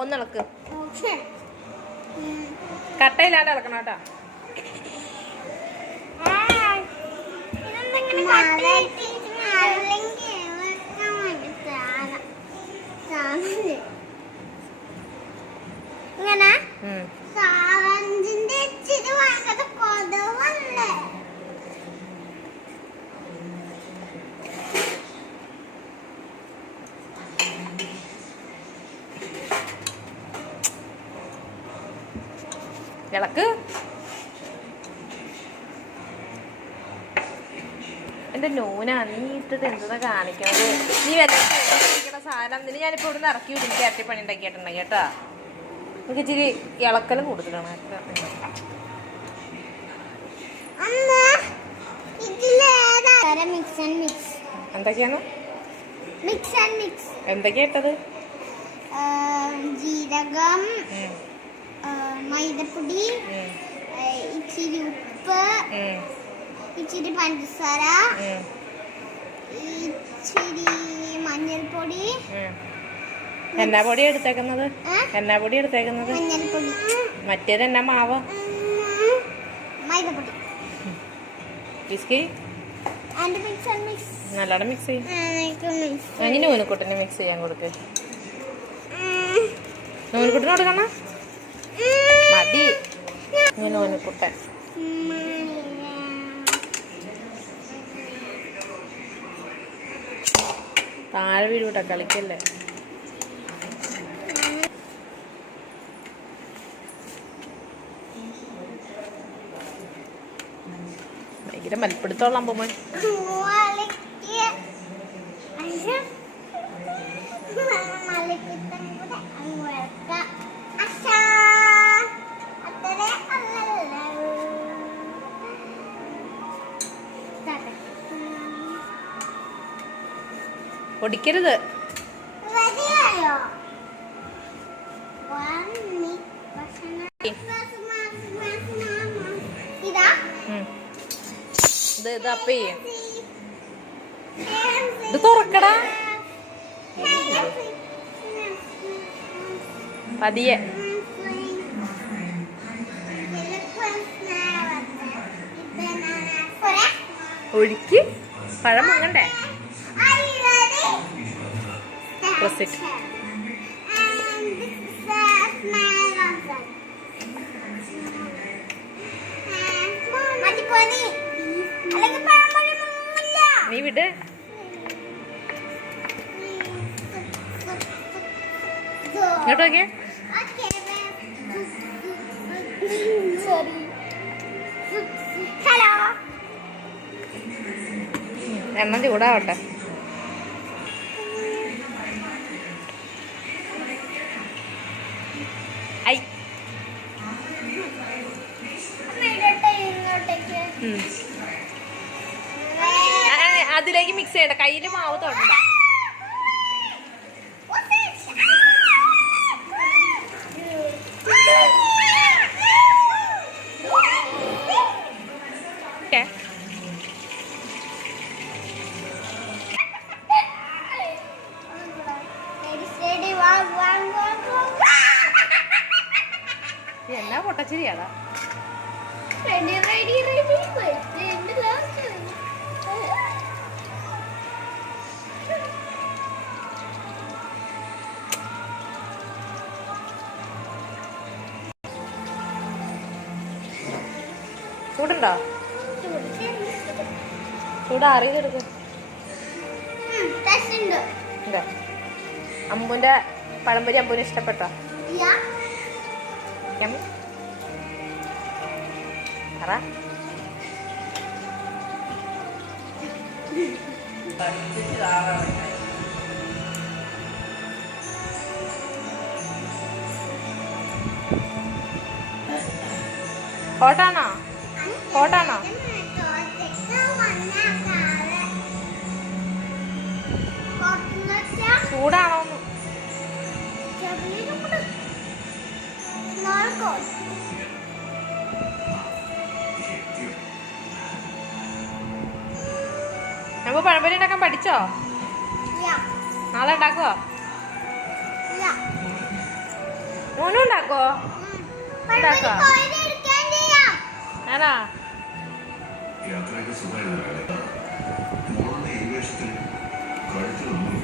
ഒന്നിളക്ക്. കട്ടയില്ലാണ്ട് ഇളക്കണം കേട്ടോ. ഇങ്ങനെ സാവഞ്ചിന്റെ ഇച്ചിരി ഭയങ്കര കൊതവല്ലേ. ഇളക്ക്. എന്റെ നൂന, നീ ഇട്ടിട്ട് എന്താ കാണിക്കണത്? നീ വല്ല സാധനം നിന്നെ ഞാനിപ്പോ ഇവിടുന്ന് ഇറക്കി വിടും. ഇരട്ടി പണി ഉണ്ടാക്കിയിട്ടുണ്ടെങ്കിൽ കേട്ടാ. എനിക്ക് ഇച്ചിരി ഇളക്കലും കൂടുതലാണ്. എന്തൊക്കെയാണ് എന്തൊക്കെയാ ഇട്ടത്? ജീരകം, മൈദപ്പൊടി, ഇച്ചിരി ഉപ്പ്, ഇച്ചിരി പഞ്ചസാര, ഇച്ചിരി മഞ്ഞൾപ്പൊടി. എന്നാ പൊടി എടുത്തേക്കുന്നത്? മഞ്ഞൾപ്പൊടി. മറ്റേത് എന്നാ മാവ്? മൈദപ്പൊടി. നല്ലോണം മിക്സ് ചെയ്യും. അങ്ങനെ നൂനക്കുട്ടനെ മിക്സ് ചെയ്യാൻ കൊടുക്ക്. നൂനക്കുട്ടന് കൊടുക്കണ മതി. നൂനക്കുട്ടൻ താഴെ വീഴൂട്ടാ, കളിക്കല്ലേ. ഭയങ്കര മൽപ്പിടുത്തോളാം പോമോൻ. പൊടിക്കരുത്. ഇത് അപ്പ ചെയ്യും. ഇത് തുറക്കടാ പതിയെ. ഒഴുക്കി പഴം മുങ്ങണ്ടേ? പ്രസിറ്റ്. നീ വിട്. ഇങ്ങോട്ട് നോക്കിയേ. എണ്ണ ചൂടാവട്ടെ. ഐ അതിലേക്ക് മിക്സ് ചെയ്യണ്ട. കയ്യില് മാവ് തൊടണ്ട. എന്നാ പൊട്ടച്ചിരിയാടാ. ചൂടുണ്ടോ? ചൂടാറിയതെടുക്കും. അമ്പുന്റെ പഴംപൊരി അമ്പുന് ഇഷ്ടപ്പെട്ടോ? ഹോട്ടാണോ? ഹോട്ടാണോ? ചൂടാണോ? നമുക്ക് പഴംപൊരി ഉണ്ടാക്കാൻ പഠിച്ചോ? നാളെ നാളെ ഉണ്ടാക്കോ? ഇല്ല. മോനും ഉണ്ടാക്കോ? ഉണ്ടാക്കോ? എടുക്കാൻ ചെയ്യാം. ആണോ? യാത്രയൊക്കെ സുഖമായിരുന്നു. മോളുടെ ഈ വേഷത്തിൽ കഴുത്തിലൊന്നും